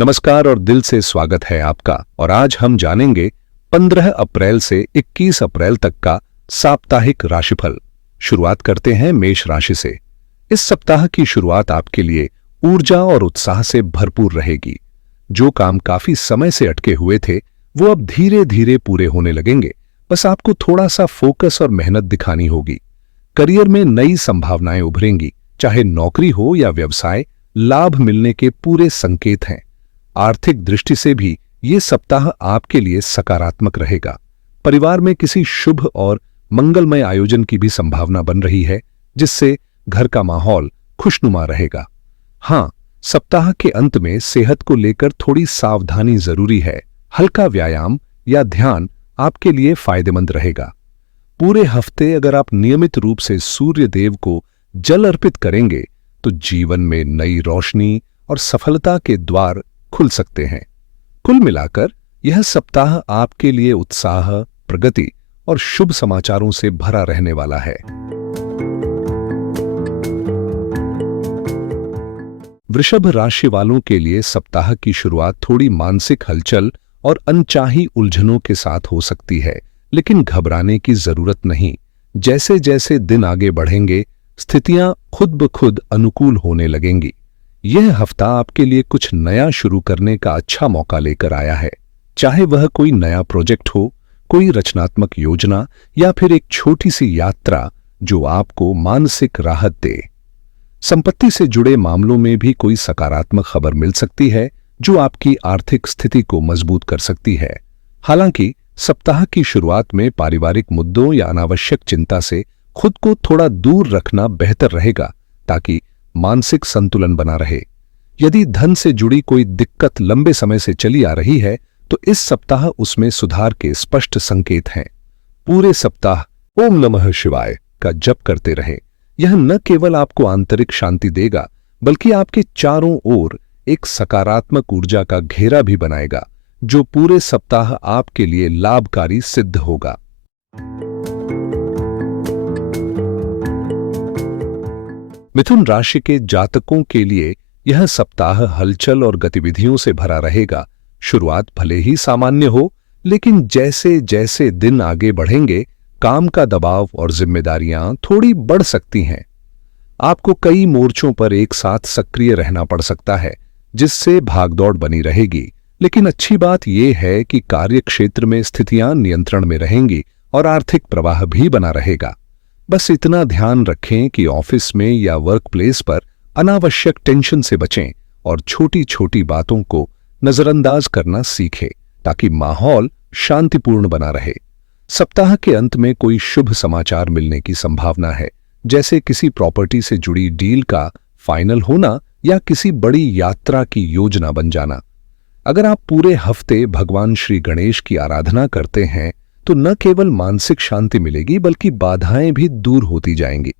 नमस्कार और दिल से स्वागत है आपका। और आज हम जानेंगे 15 अप्रैल से 21 अप्रैल तक का साप्ताहिक राशिफल। शुरुआत करते हैं मेष राशि से। इस सप्ताह की शुरुआत आपके लिए ऊर्जा और उत्साह से भरपूर रहेगी। जो काम काफी समय से अटके हुए थे वो अब धीरे धीरे पूरे होने लगेंगे। बस आपको थोड़ा सा फोकस और मेहनत दिखानी होगी। करियर में नई संभावनाएं उभरेंगी, चाहे नौकरी हो या व्यवसाय, लाभ मिलने के पूरे संकेत हैं। आर्थिक दृष्टि से भी ये सप्ताह आपके लिए सकारात्मक रहेगा। परिवार में किसी शुभ और मंगलमय आयोजन की भी संभावना बन रही है, जिससे घर का माहौल खुशनुमा रहेगा। हाँ, सप्ताह के अंत में सेहत को लेकर थोड़ी सावधानी जरूरी है। हल्का व्यायाम या ध्यान आपके लिए फायदेमंद रहेगा। पूरे हफ्ते अगर आप नियमित रूप से सूर्य देव को जल अर्पित करेंगे तो जीवन में नई रोशनी और सफलता के द्वार खुल सकते हैं। कुल मिलाकर यह सप्ताह आपके लिए उत्साह, प्रगति और शुभ समाचारों से भरा रहने वाला है। वृषभ राशि वालों के लिए सप्ताह की शुरुआत थोड़ी मानसिक हलचल और अनचाही उलझनों के साथ हो सकती है, लेकिन घबराने की जरूरत नहीं। जैसे जैसे दिन आगे बढ़ेंगे, स्थितियां खुद ब खुद अनुकूल होने लगेंगी। यह हफ्ता आपके लिए कुछ नया शुरू करने का अच्छा मौका लेकर आया है। चाहे वह कोई नया प्रोजेक्ट हो, कोई रचनात्मक योजना या फिर एक छोटी सी यात्रा जो आपको मानसिक राहत दे। संपत्ति से जुड़े मामलों में भी कोई सकारात्मक खबर मिल सकती है जो आपकी आर्थिक स्थिति को मजबूत कर सकती है। हालांकि सप्ताह की शुरुआत में पारिवारिक मुद्दों या अनावश्यक चिंता से खुद को थोड़ा दूर रखना बेहतर रहेगा, ताकि मानसिक संतुलन बना रहे। यदि धन से जुड़ी कोई दिक्कत लंबे समय से चली आ रही है तो इस सप्ताह उसमें सुधार के स्पष्ट संकेत हैं। पूरे सप्ताह ओम नमः शिवाय का जप करते रहें। यह न केवल आपको आंतरिक शांति देगा, बल्कि आपके चारों ओर एक सकारात्मक ऊर्जा का घेरा भी बनाएगा, जो पूरे सप्ताह आपके लिए लाभकारी सिद्ध होगा। मिथुन राशि के जातकों के लिए यह सप्ताह हलचल और गतिविधियों से भरा रहेगा। शुरुआत भले ही सामान्य हो, लेकिन जैसे जैसे दिन आगे बढ़ेंगे, काम का दबाव और जिम्मेदारियां थोड़ी बढ़ सकती हैं। आपको कई मोर्चों पर एक साथ सक्रिय रहना पड़ सकता है, जिससे भागदौड़ बनी रहेगी। लेकिन अच्छी बात यह है कि कार्य क्षेत्र में स्थितियां नियंत्रण में रहेंगी और आर्थिक प्रवाह भी बना रहेगा। बस इतना ध्यान रखें कि ऑफिस में या वर्क प्लेस पर अनावश्यक टेंशन से बचें और छोटी छोटी बातों को नजरअंदाज करना सीखें, ताकि माहौल शांतिपूर्ण बना रहे। सप्ताह के अंत में कोई शुभ समाचार मिलने की संभावना है, जैसे किसी प्रॉपर्टी से जुड़ी डील का फाइनल होना या किसी बड़ी यात्रा की योजना बन जाना। अगर आप पूरे हफ्ते भगवान श्री गणेश की आराधना करते हैं तो न केवल मानसिक शांति मिलेगी, बल्कि बाधाएं भी दूर होती जाएंगी।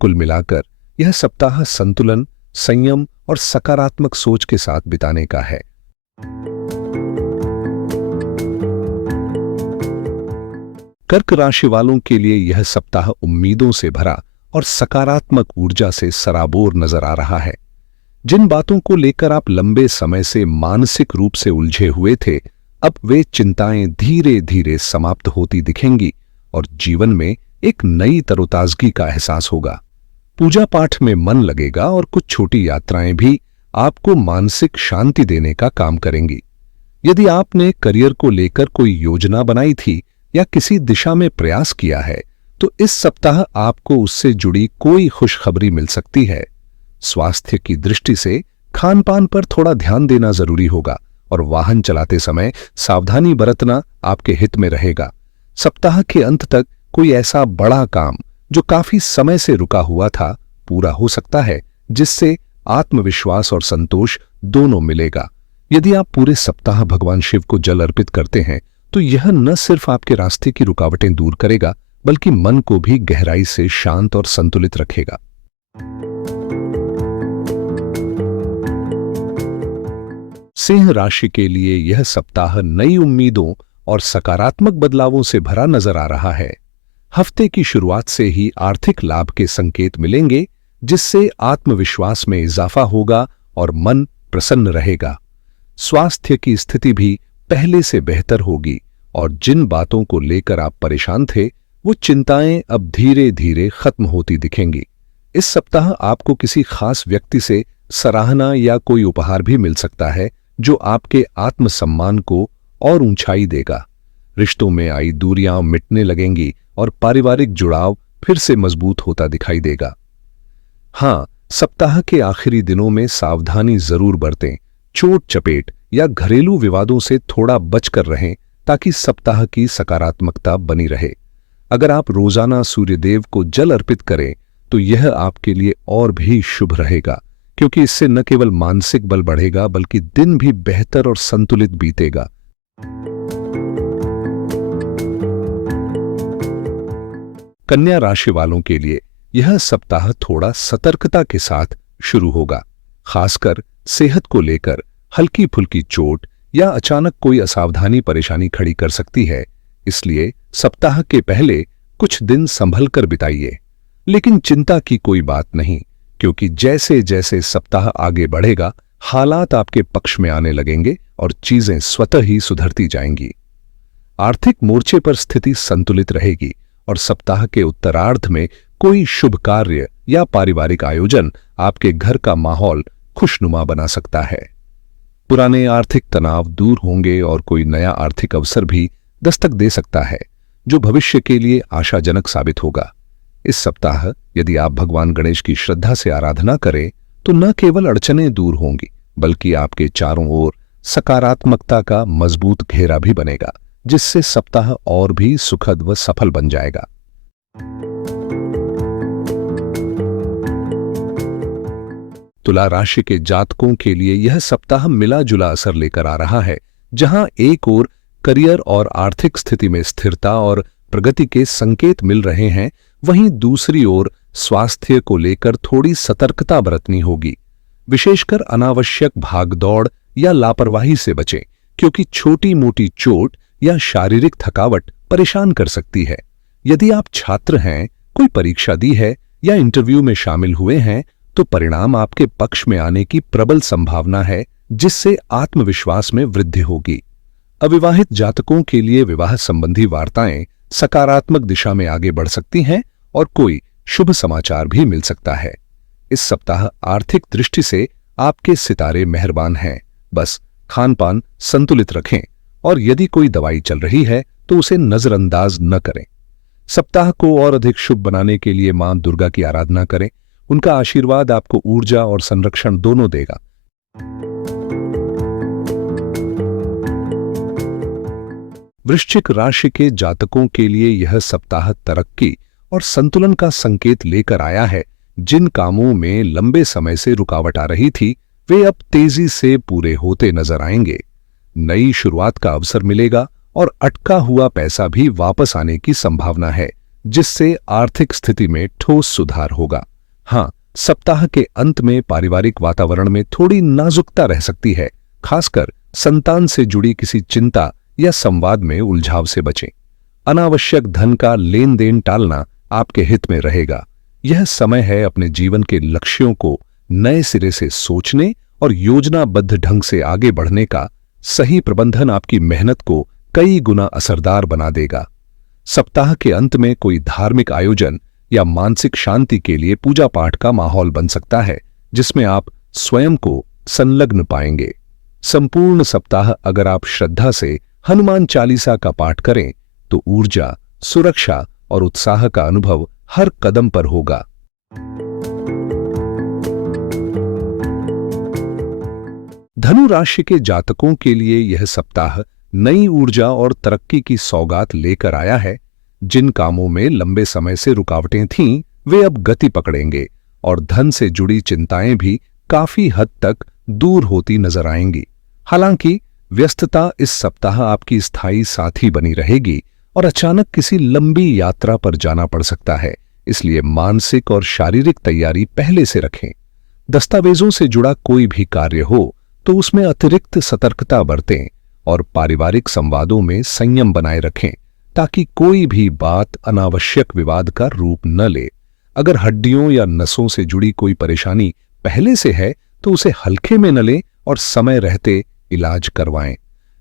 कुल मिलाकर यह सप्ताह संतुलन, संयम और सकारात्मक सोच के साथ बिताने का है। कर्क राशि वालों के लिए यह सप्ताह उम्मीदों से भरा और सकारात्मक ऊर्जा से सराबोर नजर आ रहा है। जिन बातों को लेकर आप लंबे समय से मानसिक रूप से उलझे हुए थे, अब वे चिंताएं धीरे धीरे समाप्त होती दिखेंगी और जीवन में एक नई तरोताजगी का एहसास होगा। पूजा पाठ में मन लगेगा और कुछ छोटी यात्राएं भी आपको मानसिक शांति देने का काम करेंगी। यदि आपने करियर को लेकर कोई योजना बनाई थी या किसी दिशा में प्रयास किया है, तो इस सप्ताह आपको उससे जुड़ी कोई खुशखबरी मिल सकती है। स्वास्थ्य की दृष्टि से खान पान पर थोड़ा ध्यान देना जरूरी होगा और वाहन चलाते समय सावधानी बरतना आपके हित में रहेगा। सप्ताह के अंत तक कोई ऐसा बड़ा काम जो काफी समय से रुका हुआ था पूरा हो सकता है, जिससे आत्मविश्वास और संतोष दोनों मिलेगा। यदि आप पूरे सप्ताह भगवान शिव को जल अर्पित करते हैं तो यह न सिर्फ आपके रास्ते की रुकावटें दूर करेगा, बल्कि मन को भी गहराई से शांत और संतुलित रखेगा। सिंह राशि के लिए यह सप्ताह नई उम्मीदों और सकारात्मक बदलावों से भरा नजर आ रहा है। हफ्ते की शुरुआत से ही आर्थिक लाभ के संकेत मिलेंगे, जिससे आत्मविश्वास में इजाफा होगा और मन प्रसन्न रहेगा। स्वास्थ्य की स्थिति भी पहले से बेहतर होगी और जिन बातों को लेकर आप परेशान थे वो चिंताएं अब धीरे धीरे खत्म होती दिखेंगी। इस सप्ताह आपको किसी खास व्यक्ति से सराहना या कोई उपहार भी मिल सकता है जो आपके आत्मसम्मान को और ऊंचाई देगा। रिश्तों में आई दूरियां मिटने लगेंगी और पारिवारिक जुड़ाव फिर से मजबूत होता दिखाई देगा। हाँ, सप्ताह के आखिरी दिनों में सावधानी जरूर बरतें। चोट चपेट या घरेलू विवादों से थोड़ा बचकर रहें ताकि सप्ताह की सकारात्मकता बनी रहे। अगर आप रोजाना सूर्यदेव को जल अर्पित करें तो यह आपके लिए और भी शुभ रहेगा, क्योंकि इससे न केवल मानसिक बल बढ़ेगा बल्कि दिन भी बेहतर और संतुलित बीतेगा। कन्या राशि वालों के लिए यह सप्ताह थोड़ा सतर्कता के साथ शुरू होगा। खासकर सेहत को लेकर हल्की फुल्की चोट या अचानक कोई असावधानी परेशानी खड़ी कर सकती है, इसलिए सप्ताह के पहले कुछ दिन संभल कर बिताइए। लेकिन चिंता की कोई बात नहीं, क्योंकि जैसे जैसे सप्ताह आगे बढ़ेगा हालात आपके पक्ष में आने लगेंगे और चीजें स्वतः ही सुधरती जाएंगी। आर्थिक मोर्चे पर स्थिति संतुलित रहेगी और सप्ताह के उत्तरार्ध में कोई शुभ कार्य या पारिवारिक आयोजन आपके घर का माहौल खुशनुमा बना सकता है। पुराने आर्थिक तनाव दूर होंगे और कोई नया आर्थिक अवसर भी दस्तक दे सकता है, जो भविष्य के लिए आशाजनक साबित होगा। इस सप्ताह यदि आप भगवान गणेश की श्रद्धा से आराधना करें तो न केवल अड़चनें दूर होंगी बल्कि आपके चारों ओर सकारात्मकता का मजबूत घेरा भी बनेगा, जिससे सप्ताह और भी सुखद व सफल बन जाएगा। तुला राशि के जातकों के लिए यह सप्ताह मिला जुला असर लेकर आ रहा है, जहां एक ओर करियर और आर्थिक स्थिति में स्थिरता और प्रगति के संकेत मिल रहे हैं, वहीं दूसरी ओर स्वास्थ्य को लेकर थोड़ी सतर्कता बरतनी होगी। विशेषकर अनावश्यक भागदौड़ या लापरवाही से बचें, क्योंकि छोटी मोटी चोट या शारीरिक थकावट परेशान कर सकती है। यदि आप छात्र हैं, कोई परीक्षा दी है या इंटरव्यू में शामिल हुए हैं तो परिणाम आपके पक्ष में आने की प्रबल संभावना है, जिससे आत्मविश्वास में वृद्धि होगी। अविवाहित जातकों के लिए विवाह संबंधी वार्ताएं सकारात्मक दिशा में आगे बढ़ सकती हैं और कोई शुभ समाचार भी मिल सकता है। इस सप्ताह आर्थिक दृष्टि से आपके सितारे मेहरबान हैं। बस खान पान संतुलित रखें और यदि कोई दवाई चल रही है तो उसे नजरअंदाज न करें। सप्ताह को और अधिक शुभ बनाने के लिए मां दुर्गा की आराधना करें। उनका आशीर्वाद आपको ऊर्जा और संरक्षण दोनों देगा। वृश्चिक राशि के जातकों के लिए यह सप्ताह तरक्की और संतुलन का संकेत लेकर आया है। जिन कामों में लंबे समय से रुकावट आ रही थी वे अब तेजी से पूरे होते नजर आएंगे। नई शुरुआत का अवसर मिलेगा और अटका हुआ पैसा भी वापस आने की संभावना है, जिससे आर्थिक स्थिति में ठोस सुधार होगा। हाँ, सप्ताह के अंत में पारिवारिक वातावरण में थोड़ी नाजुकता रह सकती है, खासकर संतान से जुड़ी किसी चिंता या संवाद में उलझाव से बचें। अनावश्यक धन का लेन देन टालना आपके हित में रहेगा। यह समय है अपने जीवन के लक्ष्यों को नए सिरे से सोचने और योजनाबद्ध ढंग से आगे बढ़ने का। सही प्रबंधन आपकी मेहनत को कई गुना असरदार बना देगा। सप्ताह के अंत में कोई धार्मिक आयोजन या मानसिक शांति के लिए पूजा पाठ का माहौल बन सकता है, जिसमें आप स्वयं को संलग्न पाएंगे। संपूर्ण सप्ताह अगर आप श्रद्धा से हनुमान चालीसा का पाठ करें तो ऊर्जा, सुरक्षा और उत्साह का अनुभव हर कदम पर होगा। धनु राशि के जातकों के लिए यह सप्ताह नई ऊर्जा और तरक्की की सौगात लेकर आया है। जिन कामों में लंबे समय से रुकावटें थीं, वे अब गति पकड़ेंगे और धन से जुड़ी चिंताएं भी काफी हद तक दूर होती नजर आएंगी। हालांकि व्यस्तता इस सप्ताह आपकी स्थायी साथी बनी रहेगी और अचानक किसी लंबी यात्रा पर जाना पड़ सकता है, इसलिए मानसिक और शारीरिक तैयारी पहले से रखें। दस्तावेजों से जुड़ा कोई भी कार्य हो तो उसमें अतिरिक्त सतर्कता बरतें और पारिवारिक संवादों में संयम बनाए रखें, ताकि कोई भी बात अनावश्यक विवाद का रूप न ले। अगर हड्डियों या नसों से जुड़ी कोई परेशानी पहले से है तो उसे हल्के में न लें और समय रहते इलाज करवाएं।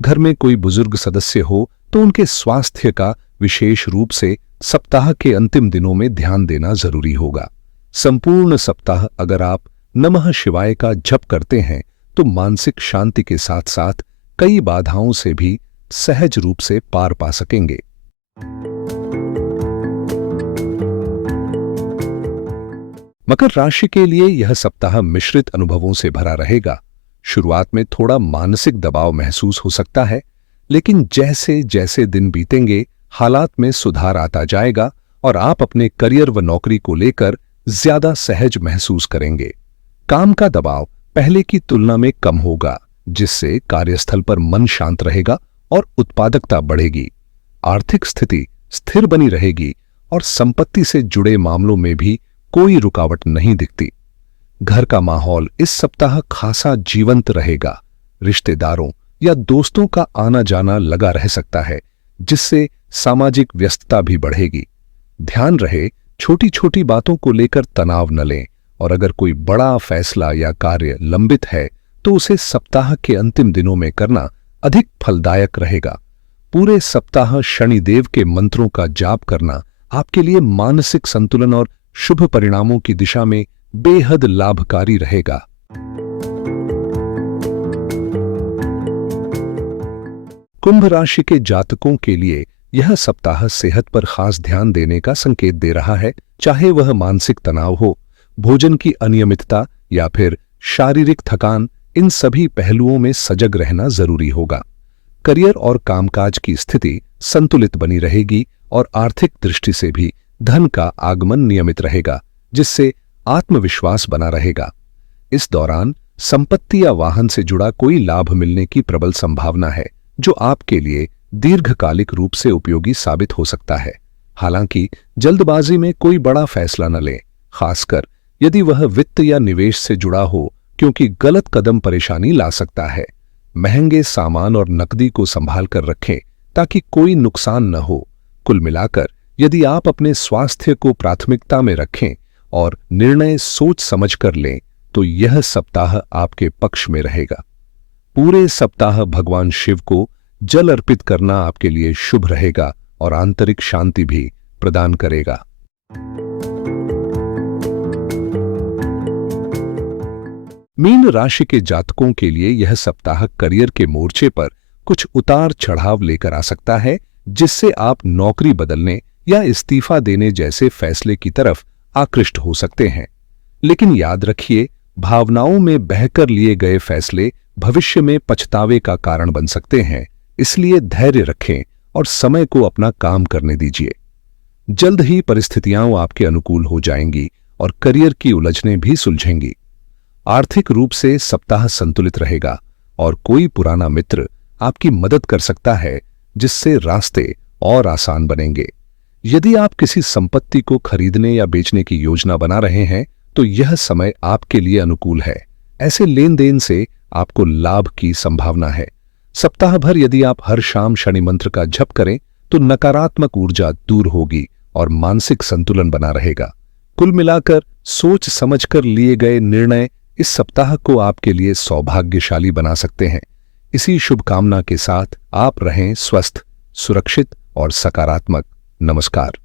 घर में कोई बुजुर्ग सदस्य हो तो उनके स्वास्थ्य का विशेष रूप से सप्ताह के अंतिम दिनों में ध्यान देना जरूरी होगा। संपूर्ण सप्ताह अगर आप नमः शिवाय का जप करते हैं तो मानसिक शांति के साथ साथ कई बाधाओं से भी सहज रूप से पार पा सकेंगे। मकर राशि के लिए यह सप्ताह मिश्रित अनुभवों से भरा रहेगा। शुरुआत में थोड़ा मानसिक दबाव महसूस हो सकता है, लेकिन जैसे जैसे दिन बीतेंगे हालात में सुधार आता जाएगा और आप अपने करियर व नौकरी को लेकर ज्यादा सहज महसूस करेंगे। काम का दबाव पहले की तुलना में कम होगा, जिससे कार्यस्थल पर मन शांत रहेगा और उत्पादकता बढ़ेगी। आर्थिक स्थिति स्थिर बनी रहेगी और संपत्ति से जुड़े मामलों में भी कोई रुकावट नहीं दिखती। घर का माहौल इस सप्ताह खासा जीवंत रहेगा। रिश्तेदारों या दोस्तों का आना जाना लगा रह सकता है, जिससे सामाजिक व्यस्तता भी बढ़ेगी। ध्यान रहे, छोटी छोटी बातों को लेकर तनाव न लें और अगर कोई बड़ा फैसला या कार्य लंबित है तो उसे सप्ताह के अंतिम दिनों में करना अधिक फलदायक रहेगा। पूरे सप्ताह शनिदेव के मंत्रों का जाप करना आपके लिए मानसिक संतुलन और शुभ परिणामों की दिशा में बेहद लाभकारी रहेगा। कुंभ राशि के जातकों के लिए यह सप्ताह सेहत पर खास ध्यान देने का संकेत दे रहा है। चाहे वह मानसिक तनाव हो, भोजन की अनियमितता या फिर शारीरिक थकान, इन सभी पहलुओं में सजग रहना जरूरी होगा। करियर और कामकाज की स्थिति संतुलित बनी रहेगी और आर्थिक दृष्टि से भी धन का आगमन नियमित रहेगा, जिससे आत्मविश्वास बना रहेगा। इस दौरान संपत्ति या वाहन से जुड़ा कोई लाभ मिलने की प्रबल संभावना है, जो आपके लिए दीर्घकालिक रूप से उपयोगी साबित हो सकता है। हालांकि जल्दबाजी में कोई बड़ा फैसला न लें, खासकर यदि वह वित्त या निवेश से जुड़ा हो, क्योंकि गलत कदम परेशानी ला सकता है। महंगे सामान और नकदी को संभाल कर रखें ताकि कोई नुकसान न हो। कुल मिलाकर यदि आप अपने स्वास्थ्य को प्राथमिकता में रखें और निर्णय सोच समझ कर लें तो यह सप्ताह आपके पक्ष में रहेगा। पूरे सप्ताह भगवान शिव को जल अर्पित करना आपके लिए शुभ रहेगा और आंतरिक शांति भी प्रदान करेगा। मीन राशि के जातकों के लिए यह सप्ताह करियर के मोर्चे पर कुछ उतार चढ़ाव लेकर आ सकता है, जिससे आप नौकरी बदलने या इस्तीफा देने जैसे फैसले की तरफ आकृष्ट हो सकते हैं। लेकिन याद रखिए, भावनाओं में बहकर लिए गए फैसले भविष्य में पछतावे का कारण बन सकते हैं, इसलिए धैर्य रखें और समय को अपना काम करने दीजिए। जल्द ही परिस्थितियां आपके अनुकूल हो जाएंगी और करियर की उलझनें भी सुलझेंगी। आर्थिक रूप से सप्ताह संतुलित रहेगा और कोई पुराना मित्र आपकी मदद कर सकता है, जिससे रास्ते और आसान बनेंगे। यदि आप किसी संपत्ति को खरीदने या बेचने की योजना बना रहे हैं तो यह समय आपके लिए अनुकूल है। ऐसे लेन देन से आपको लाभ की संभावना है। सप्ताह भर यदि आप हर शाम शनि मंत्र का जप करें तो नकारात्मक ऊर्जा दूर होगी और मानसिक संतुलन बना रहेगा। कुल मिलाकर सोच समझकर लिए गए निर्णय इस सप्ताह को आपके लिए सौभाग्यशाली बना सकते हैं। इसी शुभकामना के साथ आप रहें स्वस्थ, सुरक्षित और सकारात्मक। नमस्कार।